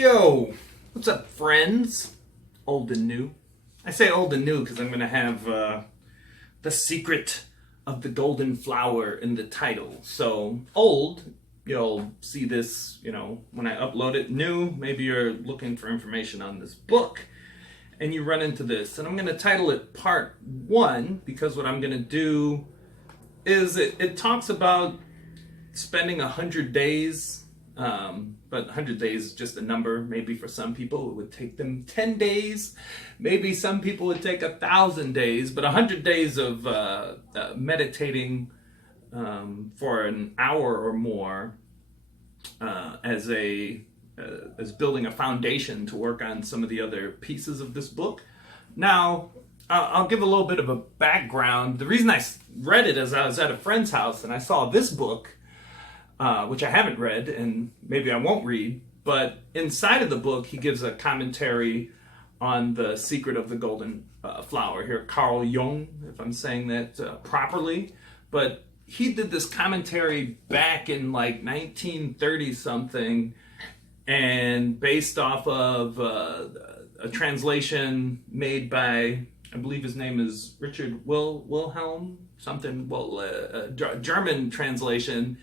Yo, what's up, friends? Old and new. I say old and new because I'm going to have The Secret of the Golden Flower in the title. So, old, you'll see this, when I upload it. New, maybe you're looking for information on this book and you run into this. And I'm going to title it Part 1 because what I'm going to do is it talks about spending 100 days. But 100 days is just a number. Maybe for some people it would take them 10 days. Maybe some people would take 1,000 days. But 100 days of meditating for an hour or more as building a foundation to work on some of the other pieces of this book. Now, I'll give a little bit of a background. The reason I read it is I was at a friend's house and I saw this book, which I haven't read and maybe I won't read, but inside of the book he gives a commentary on The Secret of the Golden Flower. Here, Carl Jung, if I'm saying that properly, but he did this commentary back in like 1930 something, and based off of a translation made by, I believe his name is Richard Wilhelm, something, German translation.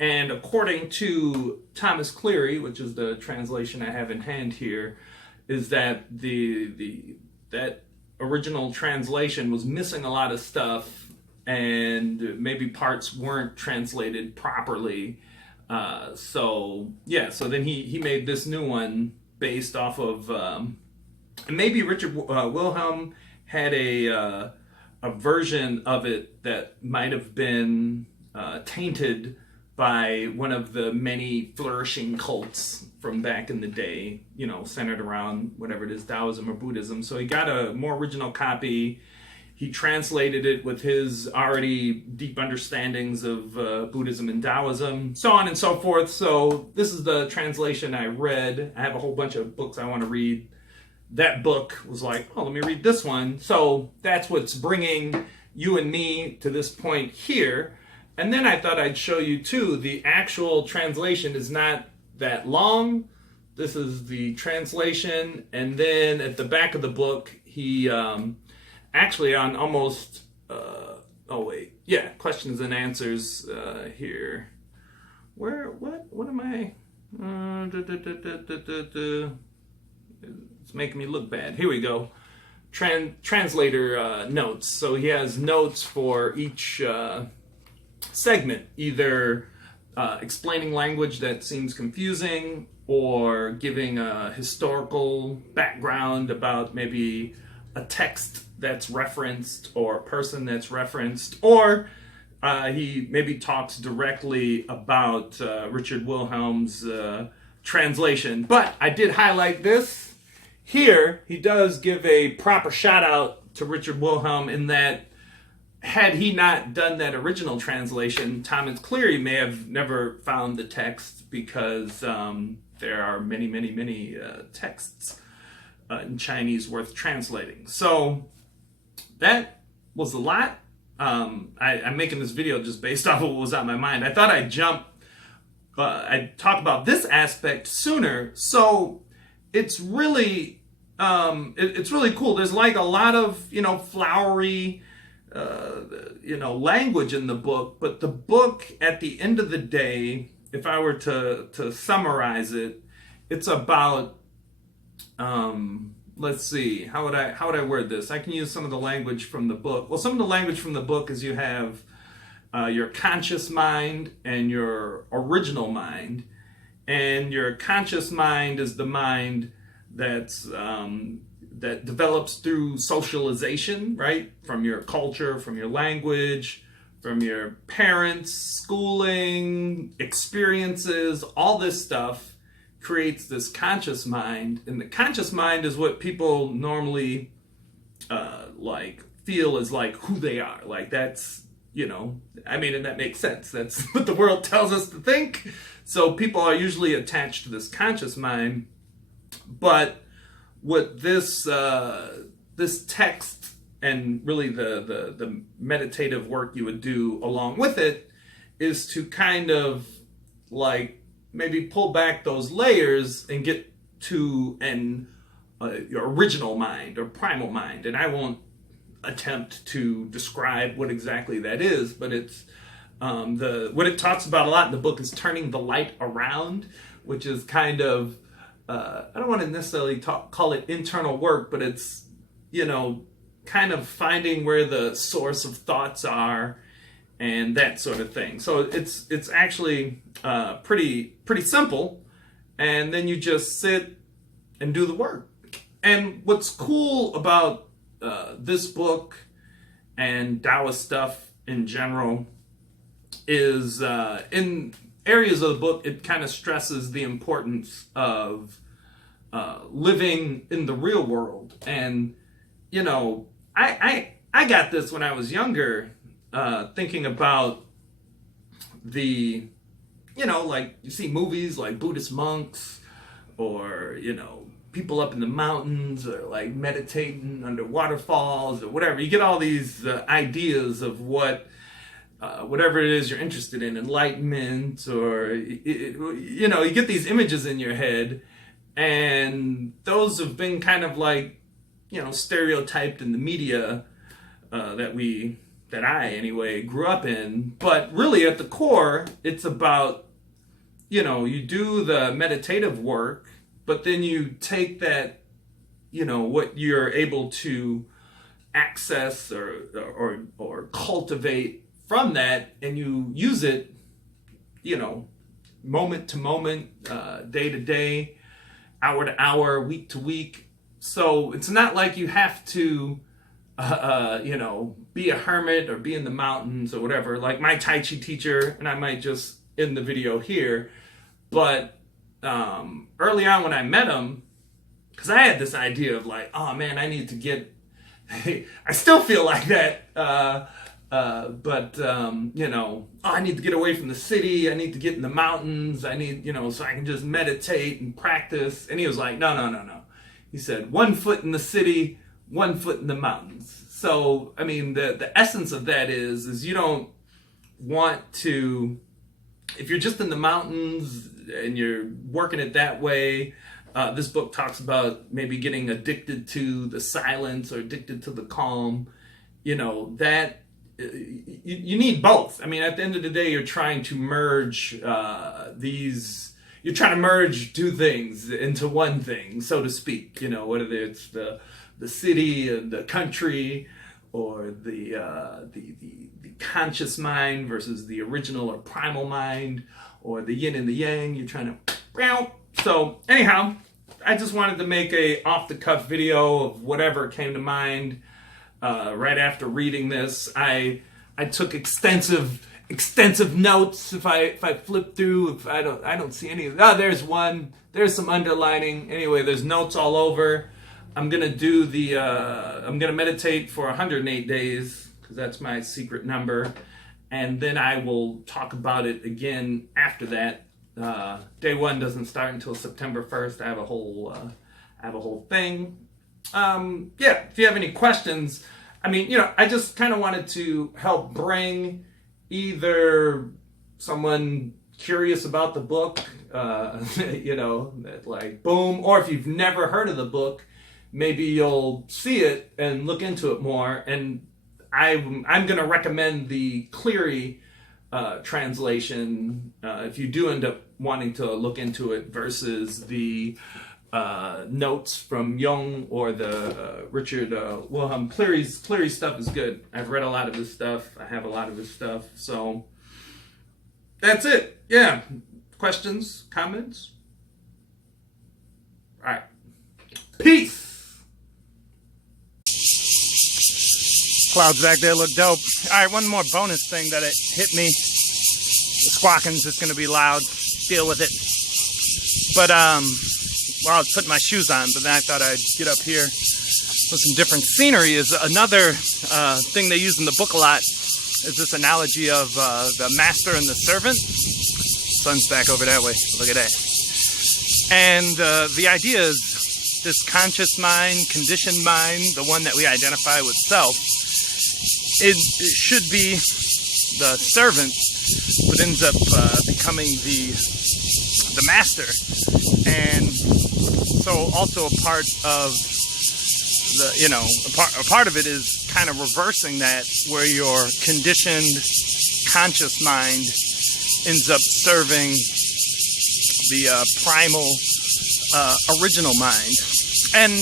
And according to Thomas Cleary, which is the translation I have in hand here, is that that original translation was missing a lot of stuff, and maybe parts weren't translated properly. So then he made this new one based off of, and maybe Richard Wilhelm had a version of it that might have been tainted by one of the many flourishing cults from back in the day, centered around whatever it is, Taoism or Buddhism. So he got a more original copy. He translated it with his already deep understandings of Buddhism and Taoism, so on and so forth. So this is the translation I read. I have a whole bunch of books I want to read. That book was like, oh, let me read this one. So that's what's bringing you and me to this point here. And then I thought I'd show you too, the actual translation is not that long. This is the translation. And then at the back of the book, he actually on almost, questions and answers here. What am I? It's making me look bad. Here we go. Translator notes. So he has notes for each segment, either explaining language that seems confusing or giving a historical background about maybe a text that's referenced or a person that's referenced, or he maybe talks directly about Richard Wilhelm's translation. But I did highlight this. Here, he does give a proper shout out to Richard Wilhelm in that had he not done that original translation, Thomas Cleary may have never found the text because there are many, many, many texts in Chinese worth translating. So that was a lot. I'm making this video just based off of what was on my mind. I thought I'd talk about this aspect sooner. So it's really, it's really cool. There's like a lot of, flowery, language in the book, but the book at the end of the day, if I were to summarize it, it's about, let's see, how would I word this? I can use some of the language from the book. Well, some of the language from the book is you have your conscious mind and your original mind, and your conscious mind is the mind that's that develops through socialization, right? From your culture, from your language, from your parents, schooling, experiences, all this stuff creates this conscious mind. And the conscious mind is what people normally feel is like who they are. Like that's, and that makes sense. That's what the world tells us to think. So people are usually attached to this conscious mind. But what this text and really the meditative work you would do along with it is to kind of like maybe pull back those layers and get to your original mind or primal mind. And I won't attempt to describe what exactly that is, but it's what it talks about a lot in the book is turning the light around, which is kind of I don't want to necessarily call it internal work, but it's, you know, kind of finding where the source of thoughts are and that sort of thing. So it's actually pretty simple, and then you just sit and do the work. And what's cool about this book and Taoist stuff in general is in areas of the book, it kind of stresses the importance of living in the real world. And, you know, I got this when I was younger, thinking about the, you know, like you see movies like Buddhist monks or, you know, people up in the mountains or like meditating under waterfalls or whatever. You get all these ideas of what whatever it is you're interested in, enlightenment, or, you know, you get these images in your head, and those have been kind of like, you know, stereotyped in the media that I anyway grew up in. But really at the core, it's about, you know, you do the meditative work, but then you take that, you know, what you're able to access or cultivate from that, and you use it, you know, moment to moment, day to day, hour to hour, week to week. So it's not like you have to, you know, be a hermit or be in the mountains or whatever. Like my Tai Chi teacher, and I might just end the video here, but early on when I met him, because I had this idea of like, oh man, I need to get, I still feel like that, but you know, oh, I need to get away from the city, I need to get in the mountains, I need, you know, so I can just meditate and practice. And he was like, no. He said, 1 foot in the city, 1 foot in the mountains. So, I mean, the essence of that is you don't want to, if you're just in the mountains and you're working it that way, this book talks about maybe getting addicted to the silence or addicted to the calm. You know, that you need both. I mean, at the end of the day, you're trying to merge you're trying to merge two things into one thing, so to speak. You know, whether it's the city and the country, or the conscious mind versus the original or primal mind, or the yin and the yang. You're trying to. So anyhow, I just wanted to make a off-the-cuff video of whatever came to mind right after reading this. I took extensive notes. If I flip through, if I don't see any. Oh, there's one. There's some underlining. Anyway, there's notes all over. I'm gonna do I'm gonna meditate for 108 days, because that's my secret number, and then I will talk about it again after that. Day one doesn't start until September 1st. I have a whole thing. Yeah, if you have any questions, I mean, you know, I just kind of wanted to help bring either someone curious about the book, you know, that like boom, or if you've never heard of the book, maybe you'll see it and look into it more. And I'm going to recommend the Cleary translation if you do end up wanting to look into it, versus the notes from Jung or the Richard Wilhelm. Cleary's stuff is good. I've read a lot of his stuff. I have a lot of his stuff. So that's it. Yeah. Questions? Comments? All right. Peace. Clouds back there look dope. Alright, one more bonus thing that it hit me. The squawking's just gonna be loud. Deal with it. But well, I was putting my shoes on, but then I thought I'd get up here with some different scenery. Is another thing they use in the book a lot, is this analogy of the master and the servant. Sun's back over that way. Look at that. And the idea is this conscious mind, conditioned mind, the one that we identify with self, it should be the servant, but ends up becoming the master. And also a part of the, you know, a part of it is kind of reversing that, where your conditioned conscious mind ends up serving the primal original mind. And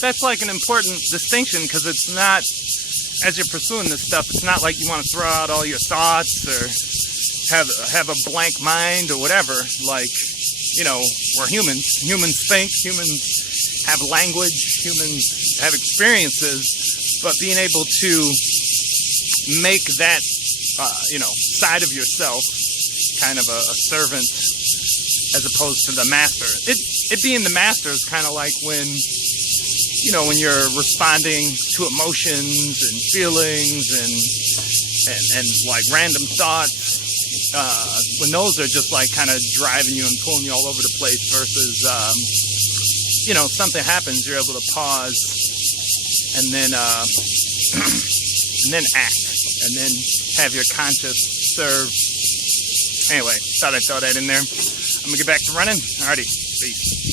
that's like an important distinction, because it's not, as you're pursuing this stuff, it's not like you want to throw out all your thoughts or have a blank mind or whatever. Like, you know, we're humans. Humans think, humans have language, humans have experiences, but being able to make that, you know, side of yourself kind of a servant as opposed to the master. It being the master is kind of like when, you know, when you're responding to emotions and feelings and like random thoughts, when those are just like kind of driving you and pulling you all over the place, versus, you know, something happens, you're able to pause and then, and then act, and then have your conscious serve. Anyway, thought I'd throw that in there. I'm gonna get back to running. Alrighty, peace.